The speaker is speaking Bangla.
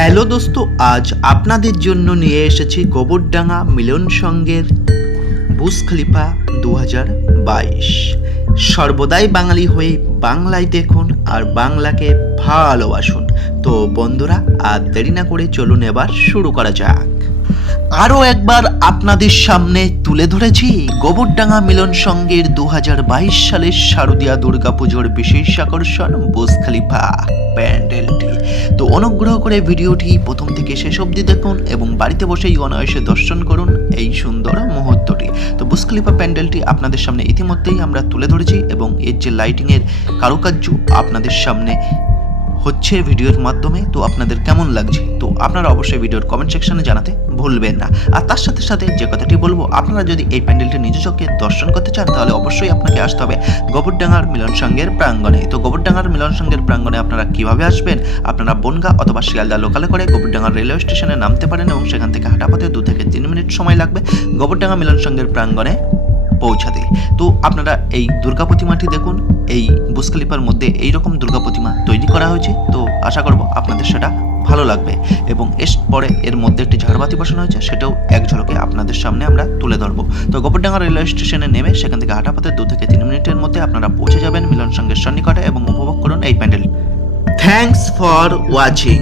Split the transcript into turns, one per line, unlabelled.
হ্যালো দোস্ত, আজ আপনাদের জন্য নিয়ে এসেছি গোবরডাঙ্গা মিলন সঙ্গের বুস খলিফা দু সর্বদাই বাঙালি হয়ে বাংলায় দেখুন আর বাংলাকে ভালোবাসুন। তো বন্ধুরা, আর দেরি না করে চলুন এবার শুরু করা যাক। আরও একবার আপনাদের সামনে তুলে ধরেছি গোবরডাঙ্গা মিলন সঙ্গের দু হাজার বাইশ সালের শারদীয়া দুর্গাপুজোর বিশেষ আকর্ষণ বুস খলিফা প্যান্ডেলটি তো অনুগ্রহ করে ভিডিওটি প্রথম থেকে শেষ অবধি দেখুন এবং বাড়িতে বসেই অনায়াসে দর্শন করুন এই সুন্দর মুহূর্তটি। তো বুস্কলিপা প্যান্ডেলটি আপনাদের সামনে ইতিমধ্যেই আমরা তুলে ধরেছি এবং এর যে লাইটিংয়ের কারুকার্য আপনাদের সামনে হচ্ছে ভিডিওর মাধ্যমে, তো আপনাদের কেমন লাগছে? তো আপনারা অবশ্যই ভিডিওর কমেন্ট সেকশনে জানাতে ভুলবেন না। আর তার সাথে সাথে যে কথাটি বলব, আপনারা যদি এই প্যান্ডেলটি নিজ চোখে দর্শন করতে চান, তাহলে অবশ্যই আপনাকে আসতে হবে গোবরডাঙ্গার মিলন সংঘের প্রাঙ্গণে। তো গোবরডাঙ্গার মিলন সংঘের প্রাঙ্গণে আপনারা কীভাবে আসবেন? আপনারা বনগা অথবা শিয়ালদা লোকালে করে গোবরডাঙ্গার রেলওয়ে স্টেশনে নামতে পারেন এবং সেখান থেকে হাঁটাপথে দু থেকে তিন মিনিট সময় লাগবে গোবরডাঙ্গা মিলন সংঘের প্রাঙ্গণে পৌঁছাতে। তো আপনারা এই দুর্গা প্রতিমাটি দেখুন, এই বুসখালিপার মধ্যে এইরকম দুর্গা প্রতিমা তৈরি করা হয়েছে। তো আশা করব আপনাদের সেটা ভালো লাগবে এবং এর পরে এর মধ্যে একটি ঝাড়বাতি বসানো হয়েছে, সেটাও এক ঝলকে আপনাদের সামনে আমরা তুলে ধরবো। তো গোবরডাঙ্গা রেলওয়ে স্টেশনে নেমে সেখান থেকে হাঁটাপথে দু থেকে তিন মিনিটের মধ্যে আপনারা পৌঁছে যাবেন মিলন সঙ্গে সন্নিকটে এবং উপভোগ করুন এই প্যান্ডেল। Thanks for watching